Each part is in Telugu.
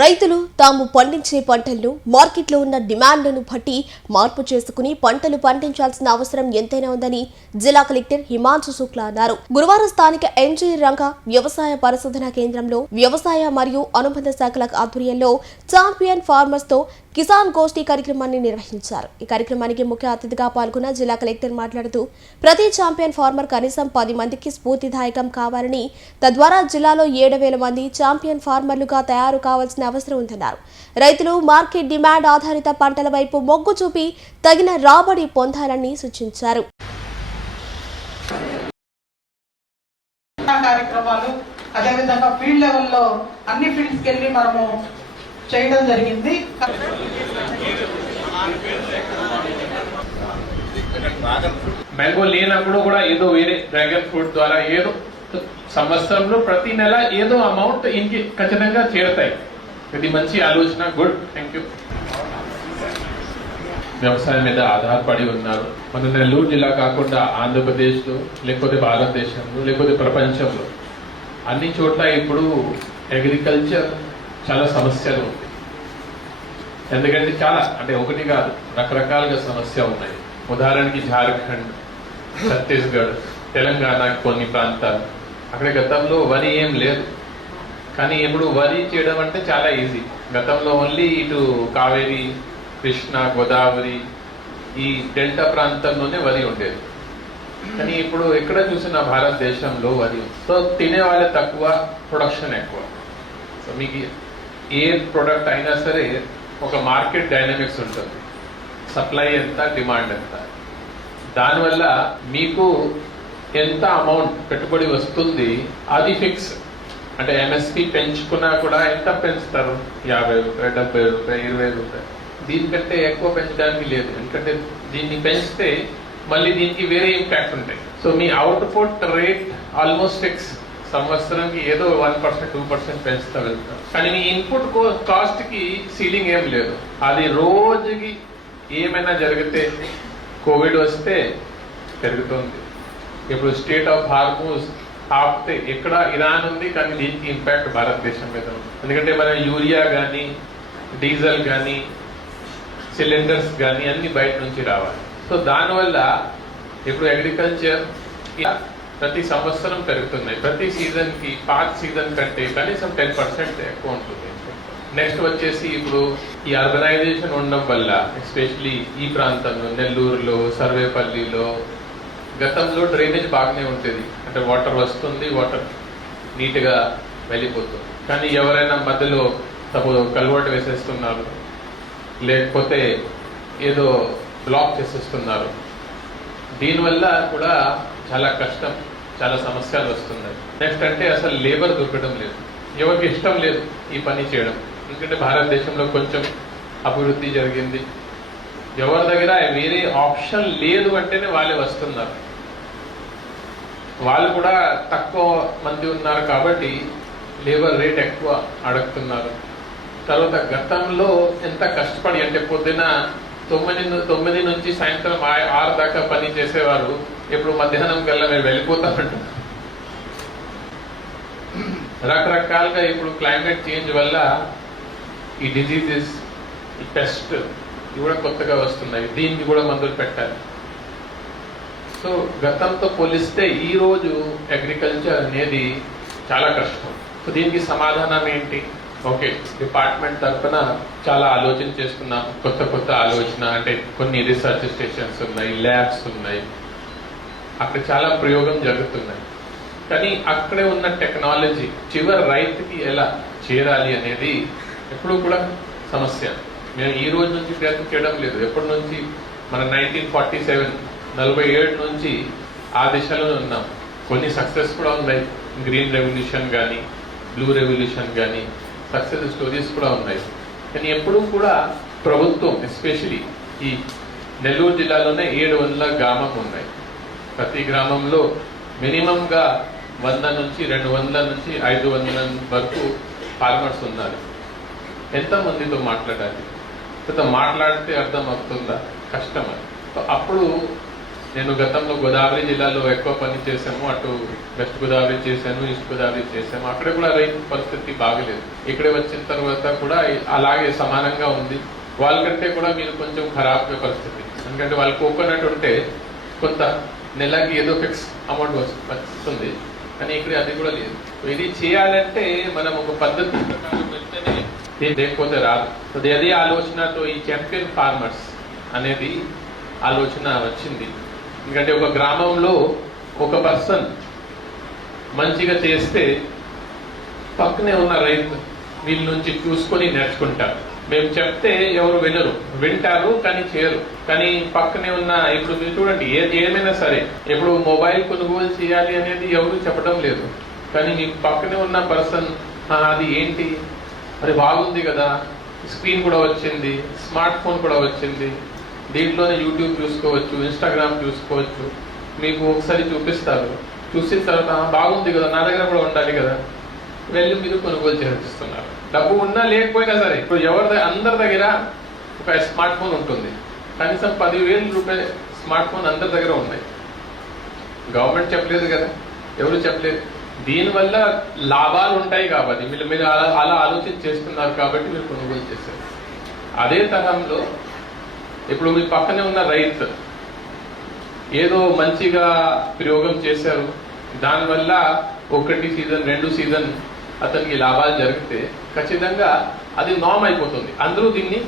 రైతులు తాము పండించే పంటలను మార్కెట్లో ఉన్న డిమాండ్లను బట్టి మార్పు చేసుకుని పంటలు పండించాల్సిన అవసరం ఎంతైనా ఉందని జిల్లా కలెక్టర్ హిమాంశు శుక్లా అన్నారు. గురువారం స్థానిక ఎన్జీ రంగ వ్యవసాయ పరిశోధన కేంద్రంలో వ్యవసాయ మరియు అనుబంధ శాఖల ఆధ్వర్యంలో ఛాంపియన్ ఫార్మర్స్ తో కిసాన్ గోష్ఠి కార్యక్రమాన్ని నిర్వహించారు. ఈ కార్యక్రమానికి ముఖ్య అతిథిగా పాల్గొన్న జిల్లా కలెక్టర్ మాట్లాడుతూ ప్రతి ఛాంపియన్ ఫార్మర్ కనీసం 10 మందికి స్ఫూర్తిదాయకం కావాలని, తద్వారా జిల్లాలో 7,000 మంది ఛాంపియన్ ఫార్మర్లుగా తయారు కావాల్సిన అవసరం ఉందన్నారు. రైతులు మార్కెట్ డిమాండ్ ఆధారిత పంటల వైపు మొగ్గు చూపి తగిన రాబడి పొందాలని సూచించారు. అదేవిధంగా ఫీల్డ్ లెవెల్లో అన్ని ఫీల్డ్స్కి వెళ్ళి మనము చేయడం జరిగింది. మ్యాంగో లేనప్పుడు కూడా ఏదో వేరే డ్రాగన్ ఫ్రూట్ ద్వారా ఏదో సంవత్సరంలో ప్రతి నెల ఏదో అమౌంట్ ఇంకి ఖచ్చితంగా చేరతాయి. ఇది మంచి ఆలోచన, గుడ్, థ్యాంక్ యూ. వ్యవసాయం మీద ఆధారపడి ఉన్నారు. మన నెల్లూరు జిల్లా కాకుండా ఆంధ్రప్రదేశ్లో, లేకపోతే భారతదేశంలో, లేకపోతే ప్రపంచంలో అన్ని చోట్ల ఇప్పుడు అగ్రికల్చర్ చాలా సమస్యలు ఉంది. ఎందుకంటే చాలా అంటే ఒకటి కాదు, రకరకాలుగా సమస్య ఉన్నాయి. ఉదాహరణకి జార్ఖండ్, ఛత్తీస్గఢ్, తెలంగాణ కొన్ని ప్రాంతాలు, అక్కడ గతంలో వరి ఏం లేదు. కానీ ఇప్పుడు వరి చేయడం అంటే చాలా ఈజీ. గతంలో ఓన్లీ ఇటు కావేరి, కృష్ణ, గోదావరి ఈ డెల్టా ప్రాంతంలోనే వరి ఉండేది. కానీ ఇప్పుడు ఎక్కడ చూసినా భారతదేశంలో వరి. సో తినే వాళ్ళే తక్కువ, ప్రొడక్షన్ ఎక్కువ. సో మీకు ఏ ప్రొడక్ట్ అయినా సరే ఒక మార్కెట్ డైనమిక్స్ ఉంటుంది. సప్లై ఎంత, డిమాండ్ ఎంత. దానివల్ల మీకు ఎంత అమౌంట్ పెట్టుబడి వస్తుంది అది ఫిక్స్. అంటే ఎంఎస్పి పెంచుకున్నా కూడా ఎంత పెంచుతారు? 50 రూపాయలు, 70 రూపాయలు, 20 రూపాయలు. దీనికంటే ఎక్కువ పెంచడానికి లేదు. ఎందుకంటే దీన్ని పెంచితే మళ్ళీ దీనికి వేరే ఇంపాక్ట్ ఉంటాయి. సో మీ అవుట్పుట్ రేట్ ఆల్మోస్ట్ ఫిక్స్. సంవత్సరానికి ఏదో 1%, 2% పెంచుతా వెళ్తారు. కానీ మీ ఇన్పుట్ కాస్ట్ కి సీలింగ్ ఏం లేదు. అది రోజుకి ఏమైనా జరిగితే, కోవిడ్ వస్తే పెరుగుతుంది. ఇప్పుడు స్టేట్ ఆఫ్ హార్మోస్ ఆపితే ఎక్కడ ఇరాన్ ఉంది, కానీ దీనికి ఇంపాక్ట్ భారతదేశం మీద ఉంది. ఎందుకంటే మన యూరియా కానీ, డీజిల్ కానీ, సిలిండర్స్ కానీ అన్ని బయట నుంచి రావాలి. సో దానివల్ల ఇప్పుడు అగ్రికల్చర్ ప్రతి సంవత్సరం పెరుగుతున్నాయి. ప్రతి సీజన్ కి పాత సీజన్ కంటే కనీసం 10% ఎక్కువ ఉంటుంది. నెక్స్ట్ వచ్చేసి ఇప్పుడు ఈ అర్బనైజేషన్ ఉండడం వల్ల, ఎస్పెషలీ ఈ ప్రాంతంలో నెల్లూరులో, సర్వేపల్లిలో గతంలో డ్రైనేజ్ బాగానే ఉంటుంది. అంటే వాటర్ వస్తుంది, వాటర్ నీట్ గా వెళ్ళిపోతుంది. కానీ ఎవరైనా మధ్యలో కల్వర్ట్ వేసేస్తున్నారు, లేకపోతే ఏదో బ్లాక్ చేసేస్తున్నారు. దీనివల్ల కూడా చాలా కష్టం, చాలా సమస్యలు వస్తున్నాయి. నెక్స్ట్ అంటే అసలు లేబర్ దొరకడం లేదు. ఎవరికి ఇష్టం లేదు ఈ పని చేయడం. ఎందుకంటే భారతదేశంలో కొంచెం అభివృద్ధి జరిగింది. ఎవరి దగ్గర వేరే ఆప్షన్ లేదు అంటేనే వాళ్ళే వస్తున్నారు. వాళ్ళు కూడా తక్కువ మంది ఉన్నారు కాబట్టి లేబర్ రేట్ ఎక్కువ అడుగుతున్నారు. తర్వాత గతంలో ఎంత కష్టపడి అంటే పొద్దున 9 నుంచి సాయంత్రం 6 దాకా పని చేసేవారు. ఇప్పుడు మధ్యాహ్నం కల్లా మేము వెళ్ళిపోతామంటున్నాం. రకరకాలుగా ఇప్పుడు క్లైమేట్ చేంజ్ వల్ల ఈ డిజీజెస్, ఈ పెస్ట్ ఇవి కూడా కొత్తగా వస్తున్నాయి. దీనికి కూడా మందులు పెట్టాలి. సో గతంతో పోలిస్తే ఈ రోజు అగ్రికల్చర్ అనేది చాలా కష్టం. సో దీనికి సమాధానం ఏంటి? ఓకే, డిపార్ట్మెంట్ తరఫున చాలా ఆలోచన చేస్తున్నాం. కొత్త ఆలోచన అంటే కొన్ని రీసెర్చ్ స్టేషన్స్ ఉన్నాయి, ల్యాబ్స్ ఉన్నాయి, అక్కడ చాలా ప్రయోగం జరుగుతున్నాయి. కానీ అక్కడే ఉన్న టెక్నాలజీ చివరి రైతుకి ఎలా చేరాలి అనేది ఎప్పుడు కూడా సమస్య. మేము ఈ రోజు నుంచి ప్రయత్నం చేయడం లేదు. ఎప్పటి నుంచి మన 1947 47 నుంచి ఆ దిశలో ఉన్నాం. కొన్ని సక్సెస్ కూడా ఉన్నాయి. గ్రీన్ రెవల్యూషన్ కానీ, బ్లూ రెవల్యూషన్ కానీ సక్సెస్ స్టోరీస్ కూడా ఉన్నాయి. కానీ ఎప్పుడూ కూడా ప్రభుత్వం, ఎస్పెషలీ ఈ నెల్లూరు జిల్లాలోనే 700 గ్రామం ఉన్నాయి. ప్రతి గ్రామంలో మినిమంగా 100 నుంచి 200 నుంచి 500 వరకు ఫార్మర్స్ ఉన్నారు. ఎంతమందితో మాట్లాడాలి? మాట్లాడితే అర్థం అవుతుందా? కష్టం. అది అప్పుడు నేను గతంలో గోదావరి జిల్లాలో ఎక్కువ పని చేశాము. అటు వెస్ట్ గోదావరి చేశాను, ఈస్ట్ గోదావరి చేశాము. అక్కడ కూడా రైతు పరిస్థితి బాగలేదు. ఇక్కడే వచ్చిన తర్వాత కూడా అలాగే సమానంగా ఉంది. వాళ్ళకంటే కూడా మీరు కొంచెం ఖరాబ్ పరిస్థితి. ఎందుకంటే వాళ్ళు కోకోనట్ ఉంటే కొంత నెలకి ఏదో ఫిక్స్ అమౌంట్ వస్తుంది, కానీ ఇక్కడ అది కూడా లేదు. ఇది చేయాలంటే మనం ఒక పద్ధతి ప్రకారం వెంటనే లేకపోతే రాదు. అదే ఆలోచనతో ఈ ఛాంపియన్ ఫార్మర్స్ అనేది ఆలోచన వచ్చింది. ఎందుకంటే ఒక గ్రామంలో ఒక పర్సన్ మంచిగా చేస్తే పక్కనే ఉన్న రైతు వీళ్ళ నుంచి చూసుకొని నేర్చుకుంటారు. మేము చెప్తే ఎవరు వినరు, వింటారు కానీ చేయరు. కానీ పక్కనే ఉన్న ఇప్పుడు మీరు చూడండి, ఏమైనా సరే ఇప్పుడు మొబైల్ కొనుగోలు చేయాలి అనేది ఎవరు చెప్పడం లేదు, కానీ మీ పక్కనే ఉన్న పర్సన్ అది ఏంటి, అది బాగుంది కదా, స్క్రీన్ కూడా వచ్చింది, స్మార్ట్ ఫోన్ కూడా వచ్చింది, దీంట్లోనే యూట్యూబ్ చూసుకోవచ్చు, ఇన్స్టాగ్రామ్ చూసుకోవచ్చు, మీకు ఒకసారి చూపిస్తారు. చూసిన తర్వాత బాగుంది కదా, నా దగ్గర కూడా ఉండాలి కదా, వెళ్ళి మీరు కొనుగోలు చేస్తున్నారు. డబ్బు ఉన్నా లేకపోయినా సరే ఇప్పుడు అందరి దగ్గర ఒక స్మార్ట్ ఫోన్ ఉంటుంది. కనీసం 10,000 రూపాయల స్మార్ట్ ఫోన్ అందరి దగ్గర ఉన్నాయి. గవర్నమెంట్ చెప్పలేదు కదా, ఎవరు చెప్పలేదు. దీనివల్ల లాభాలు ఉంటాయి కాబట్టి మీరు అలా ఆలోచన చేస్తున్నారు కాబట్టి మీరు కొనుగోలు చేశారు. అదే తరంలో ఇప్పుడు మీ పక్కనే ఉన్న రైతు ఏదో మంచిగా ప్రయోగం చేశారు, దానివల్ల 1 సీజన్ 2 సీజన్ అతనికి లాభాలు జరిగితే ఖచ్చితంగా అది నార్మ్ అయిపోతుంది. అందరూ దీన్ని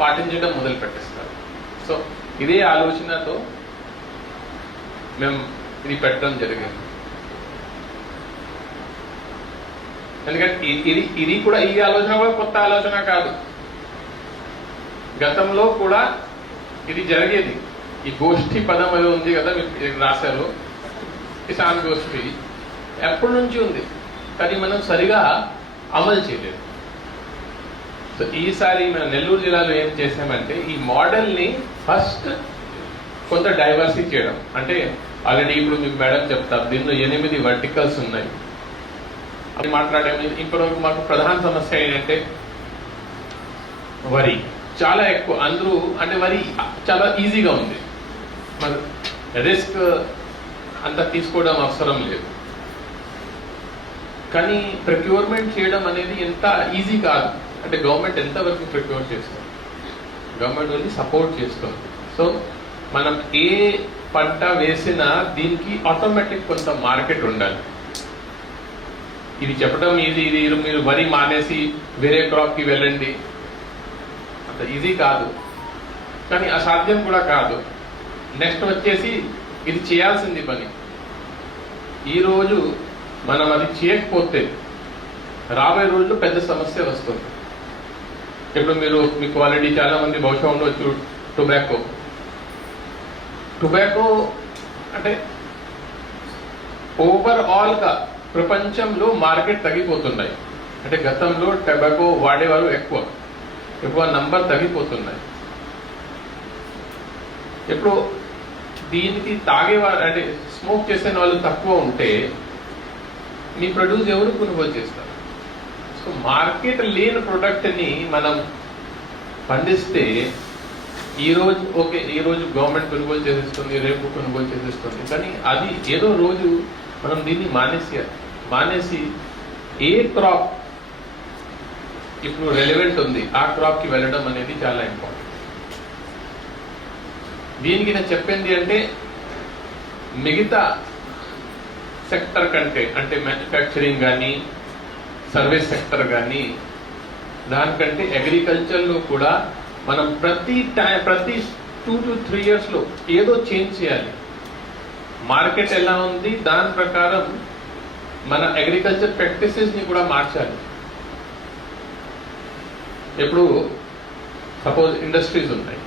పాటించడం మొదలు పెట్టేస్తారు. సో ఇదే ఆలోచనతో మేము ఇది పెట్టడం జరిగింది. ఎందుకంటే ఇది కూడా ఈ ఆలోచన కూడా కొత్త ఆలోచన కాదు. గతంలో కూడా ఇది జరిగేది. ఈ గోష్ఠి పదం ఏదో ఉంది కదా, మీరు రాశారు, కిసాన్ గోష్ఠి ఎప్పటి నుంచి ఉంది, కానీ మనం సరిగా అమలు చేయలేదు. సో ఈసారి మనం నెల్లూరు జిల్లాలో ఏం చేసామంటే ఈ మోడల్ని ఫస్ట్ కొంత డైవర్సిటీ చేయడం. అంటే ఆల్రెడీ ఇప్పుడు మీకు మేడం చెప్తారు, దీనిలో 8 వర్టికల్స్ ఉన్నాయి అది మాట్లాడాము. ఇప్పటివరకు మాకు ప్రధాన సమస్య ఏంటంటే వరి చాలా ఎక్కువ. అందరూ అంటే వరి చాలా ఈజీగా ఉంది, మరి రిస్క్ అంత తీసుకోవడం అవసరం లేదు. కానీ ప్రొక్యూర్మెంట్ చేయడం అనేది ఎంత ఈజీ కాదు. అంటే గవర్నమెంట్ ఎంతవరకు ప్రొక్యూర్ చేస్తుంది, గవర్నమెంట్ ఓన్లీ సపోర్ట్ చేస్తుంది. సో మనం ఏ పంట వేసినా దీనికి ఆటోమేటిక్ కొంత మార్కెట్ ఉండాలి. ఇది చెప్పడం ఈజీ, ఇది మీరు వరి మానేసి వేరే క్రాప్కి వెళ్ళండి అంత ఈజీ కాదు, కానీ అసాధ్యం కూడా కాదు. నెక్స్ట్ వచ్చేసి ఇది చేయాల్సింది పని. ఈరోజు మనం అది చేయకపోతే రాబోయే రోజుల్లో పెద్ద సమస్య వస్తుంది. ఇప్పుడు మీకు ఆల్రెడీ చాలా మంది బహుశా ఉండవచ్చు టొబాకో అంటే ఓవరాల్ గా ప్రపంచంలో మార్కెట్ తగ్గిపోతున్నాయి. అంటే గతంలో టొబాకో వాడేవారు ఎక్కువ నంబర్ తగ్గిపోతున్నాయి. ఇప్పుడు దీనికి తాగేవారు అంటే స్మోక్ చేసే వాళ్ళు తక్కువ ఉంటే మీ ప్రొడ్యూస్ ఎవరు కొనుగోలు చేస్తారు? సో మార్కెట్ లేని ప్రొడక్ట్ ని మనం పండిస్తే ఈ రోజు గవర్నమెంట్ కొనుగోలు చేసేస్తుంది, రేపు కొనుగోలు చేసేస్తుంది, కానీ అది ఏదో రోజు మనం దీన్ని మానేసి ఏ క్రాప్ ఇప్పుడు రెలెవెంట్ ఉంది ఆ క్రాప్ కి వెళ్ళడం అనేది చాలా ఇంపార్టెంట్. దీనికి నేను చెప్పింది అంటే మిగతా సెక్టర్ కంటే అంటే మ్యానుఫ్యాక్చరింగ్ కానీ సర్వీస్ సెక్టర్ కానీ దానికంటే అగ్రికల్చర్లో కూడా మనం ప్రతి 2 to 3 years లో ఏదో చేంజ్ చేయాలి. మార్కెట్ ఎలా ఉంది దాని ప్రకారం మన అగ్రికల్చర్ ప్రాక్టీసెస్ ని కూడా మార్చాలి. ఇప్పుడు సపోజ్ ఇండస్ట్రీస్ ఉన్నాయి,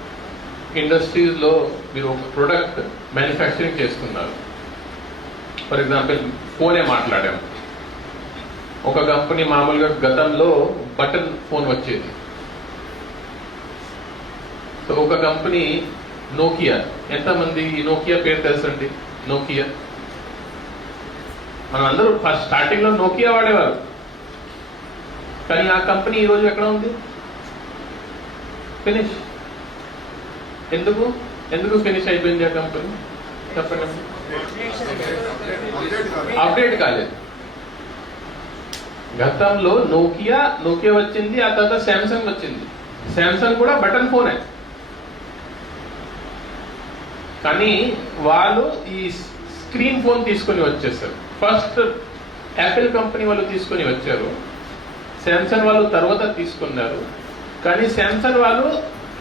ఇండస్ట్రీస్ లో మీరు ఒక ప్రొడక్ట్ మ్యానుఫ్యాక్చరింగ్ చేస్తున్నారు. ఫర్ ఎగ్జాంపుల్ ఫోనే మాట్లాడాము. ఒక కంపెనీ మామూలుగా గతంలో బటన్ ఫోన్ వచ్చేది. సో ఒక కంపెనీ నోకియా, ఎంతమంది నోకియా పేరు తెలుసండి? నోకియా మనం అందరూ ఫస్ట్ స్టార్టింగ్ లో నోకియా వాడేవారు, కానీ ఆ కంపెనీ ఈరోజు ఎక్కడ ఉంది? ఫినిష్. ఎందుకు ఫినిష్ అయిపోయింది ఆ కంపెనీ? చెప్పండి. అప్డేట్ కాలేదు. గతంలో నోకియా వచ్చింది, ఆ తర్వాత శాంసంగ్ వచ్చింది. శాంసంగ్ కూడా బటన్ ఫోనే, కానీ వాళ్ళు ఈ స్క్రీన్ ఫోన్ తీసుకొని వచ్చేసారు. ఫస్ట్ యాపిల్ కంపెనీ వాళ్ళు తీసుకొని వచ్చారు, శాంసంగ్ వాళ్ళు తర్వాత తీసుకున్నారు. కానీ శాంసంగ్ వాళ్ళు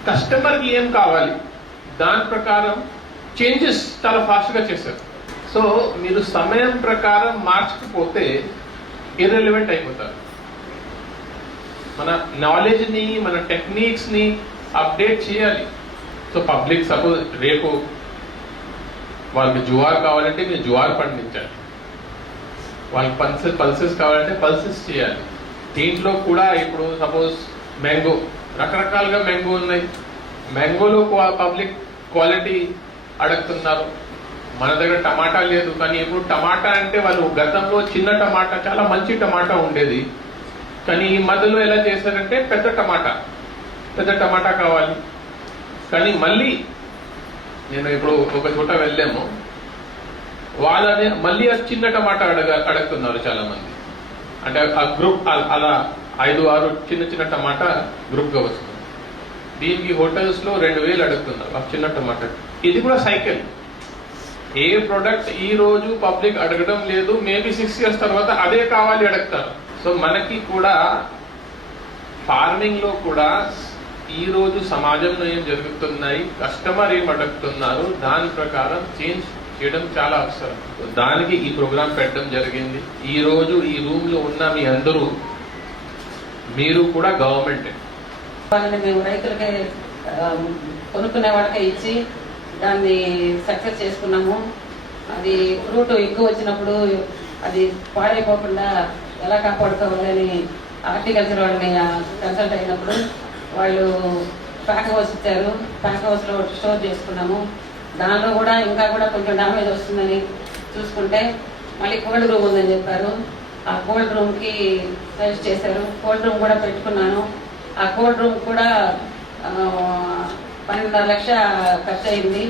కస్టమర్కి ఏం కావాలి దాని ప్రకారం చేంజెస్ చాలా ఫాస్ట్గా చేశారు. సో మీరు సమయం ప్రకారం మార్చకపోతే ఇర్రెలవెంట్ అయిపోతారు. మన నాలెడ్జ్ని, మన టెక్నిక్స్ని అప్డేట్ చేయాలి. సో పబ్లిక్ సపోజ్ రేపు వాళ్ళకి జువార్ కావాలంటే మీరు జువార్ పండించాలి, వాళ్ళకి పల్సెస్ కావాలంటే పల్సెస్ చేయాలి. దీంట్లో కూడా ఇప్పుడు సపోజ్ మ్యాంగో, రకరకాలుగా మ్యాంగో ఉన్నాయి. మ్యాంగోలో పబ్లిక్ క్వాలిటీ అడుగుతున్నారు. మన దగ్గర టమాటా లేదు, కానీ ఇప్పుడు టమాటా అంటే వాళ్ళు గతంలో చిన్న టమాటా, చాలా మంచి టమాటా ఉండేది, కానీ ఈ మధ్యలో ఎలా చేశారంటే పెద్ద టమాటా కావాలి. కానీ మళ్ళీ నేను ఇప్పుడు ఒక చోట వెళ్ళాము, వాళ్ళనే మళ్ళీ ఆ చిన్న టమాటా అడుగుతున్నారు చాలా మంది. అంటే ఆ గ్రూప్ అలా 5-6 చిన్న టమాటా గ్రూప్ గా వస్తుంది. దీనికి హోటల్స్ లో 2000 అడుగుతున్నారు ఆ చిన్న టమాటా. ఇది కూడా సైకిల్. ఏ ప్రొడక్ట్ ఈ రోజు పబ్లిక్ అడగడం లేదు, మేబీ 6 years తర్వాత అదే కావాలి అడుగుతారు. సో మనకి కూడా ఫార్మింగ్ లో కూడా ఈ రోజు సమాజంలో ఏం జరుగుతున్నాయి, కస్టమర్ ఏం అడుగుతున్నారు, దాని ప్రకారం చేంజ్ చేయడం చాలా అవసరం. దానికి ఈ ప్రోగ్రాం పెట్టడం జరిగింది. ఈ రోజు ఈ రూమ్ లో ఉన్న మీ అందరూ, మీరు కూడా గవర్నమెంట్ వాళ్ళని మేము రైతులకే కొనుక్కునే వాళ్ళకే ఇచ్చి దాన్ని సక్సెస్ చేసుకున్నాము. అది ఫ్రూట్ ఎక్కువ వచ్చినప్పుడు అది పాడైపోకుండా ఎలా కాపాడుకోవాలని హార్టికల్చర్ వాళ్ళని కన్సల్ట్ అయినప్పుడు వాళ్ళు ప్యాక్ హౌస్ ఇచ్చారు. ప్యాక్ హౌస్లో స్టోర్ చేసుకున్నాము. దానిలో కూడా ఇంకా కూడా కొంచెం డ్యామేజ్ వస్తుందని చూసుకుంటే మళ్ళీ కోల్డ్ రూమ్ ఉందని చెప్పారు. ఆ కోల్డ్ రూమ్కి సజెస్ట్ చేశారు. కోల్డ్ రూమ్ కూడా పెట్టుకున్నాను. ఆ కోల్డ్ రూమ్ కూడా 12.5 లక్షలు ఖర్చు అయింది.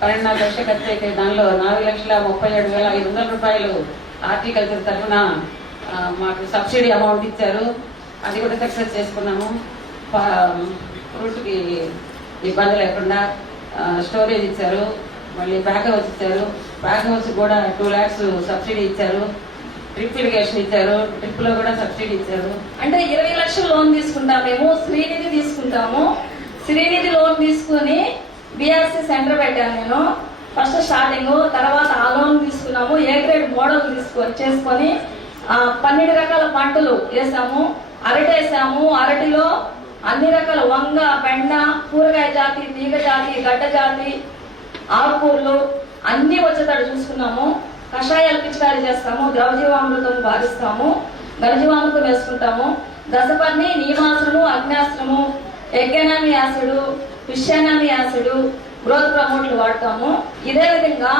12.5 లక్షలు ఖర్చు అయితే దానిలో 4,37,500 రూపాయలు హార్టికల్చర్ తరఫున మాకు సబ్సిడీ అమౌంట్ ఇచ్చారు. అది కూడా సక్సెస్ చేసుకున్నాము. ఫ్రూట్కి ఇబ్బంది లేకుండా స్టోరేజ్ ఇచ్చారు. మళ్ళీ ప్యాక్ హౌస్ ఇచ్చారు. ప్యాక్ హౌస్ కూడా 2 lakhs సబ్సిడీ ఇచ్చారు. డ్రిప్ ఇరిగేషన్ ఇచ్చారు. డ్రిప్ లో కూడా సబ్సిడీ ఇచ్చారు. అంటే 20 లక్షలు లోన్ తీసుకుంటాం. మేము శ్రీనిధి తీసుకుంటాము. శ్రీనిధి లోన్ తీసుకుని బీఆర్సీ సెంటర్ పెట్టాను నేను ఫస్ట్ స్టార్టింగ్. తర్వాత ఆ లోన్ తీసుకున్నాము. ఏ గ్రేడ్ మోడల్ చేసుకొని 12 రకాల పంటలు వేసాము. అరటి వేసాము. అరటిలో అన్ని రకాల వంగ, బెండ, కూరగాయ జాతి, తీగ జాతి, గడ్డ జాతి, ఆకుకూరలు అన్ని వచ్చేటట్టు చూసుకున్నాము. కషాయాలు పిచికారీ చేస్తాము. ద్రవజీవామృతం భావిస్తాము. ఘనజీవామృతం వేసుకుంటాము. దశపర్ణి, నీమాశ్రము, అగ్నాశ్రము, ఎగ్గానామి యాసిడ్, ఫిషానామి యాసిడ్, గ్రోత్ ప్రమోట్లు వాడతాము. ఇదే విధంగా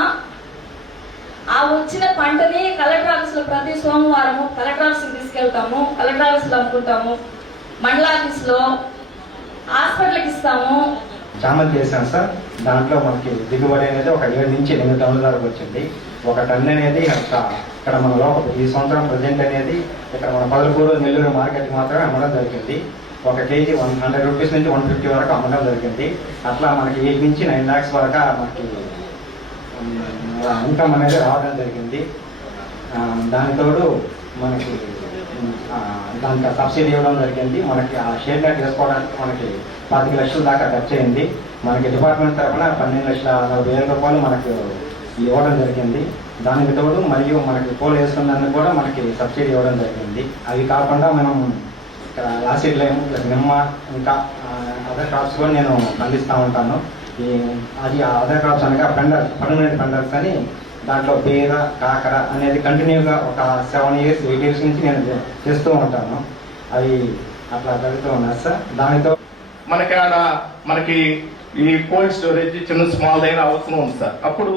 ఆ వచ్చిన పంటని కలెక్టర్ ఆఫీస్ లో ప్రతి సోమవారము కలెక్టర్ ఆఫీస్ తీసుకెళ్తాము. కలెక్టర్ ఆఫీస్ లో అమ్ముకుంటాము. మండల ఆఫీస్ లో హాస్పిటల్కి ఇస్తాము. చామల్ చేశాం సార్. దాంట్లో మనకి దిగుబడి అనేది ఒక 7 నుంచి 8 టన్నుల వరకు వచ్చింది. ఒక టన్ అనేది ఇక్కడ మన లోపల ఈ సంవత్సరం ప్రజెంట్ అనేది ఇక్కడ మన పదలకూరు, నెల్లూరు మార్కెట్ మాత్రమే అమ్మడం జరిగింది. 1 kg 100 రూపీస్ నుంచి 150 వరకు అమ్మడం జరిగింది. అట్లా మనకి 8 నుంచి 9 lakhs వరకు మనకి ఇన్కమ్ అనేది రావడం జరిగింది. దానితోడు మనకి దానికి సబ్సిడీ ఇవ్వడం జరిగింది. మనకి ఆ షేర్ నెట్ వేసుకోవడానికి మనకి 25 లక్షల దాకా ఖర్చు అయింది. మనకి డిపార్ట్మెంట్ తరఫున 12,40,000 రూపాయలు మనకు ఇవ్వడం జరిగింది. దానికి తోడు మరియు మనకి పోల్ వేసుకున్నందుకు కూడా మనకి సబ్సిడీ ఇవ్వడం జరిగింది. అవి కాకుండా మనం ఇక్కడ యాసిడ్ లైమ్, నిమ్మ, ఇంకా అదర్ క్రాప్స్ కూడా నేను పండిస్తూ ఉంటాను. అది అదర్ క్రాప్స్ అనగా పర్మనెంట్ పెండర్స్ అని దాంట్లో బీర, కాకర అనేది కంటిన్యూగా ఒక 7 years 8 years నుంచి నేను చేస్తూ ఉంటాను. అవి అట్లా జరుగుతూ ఉన్నాయి సార్. దానితో మనకి ఈ కోల్డ్ స్టోరేజ్ చిన్న స్మాల్ అయిన అవసరం ఉంది సార్. అప్పుడు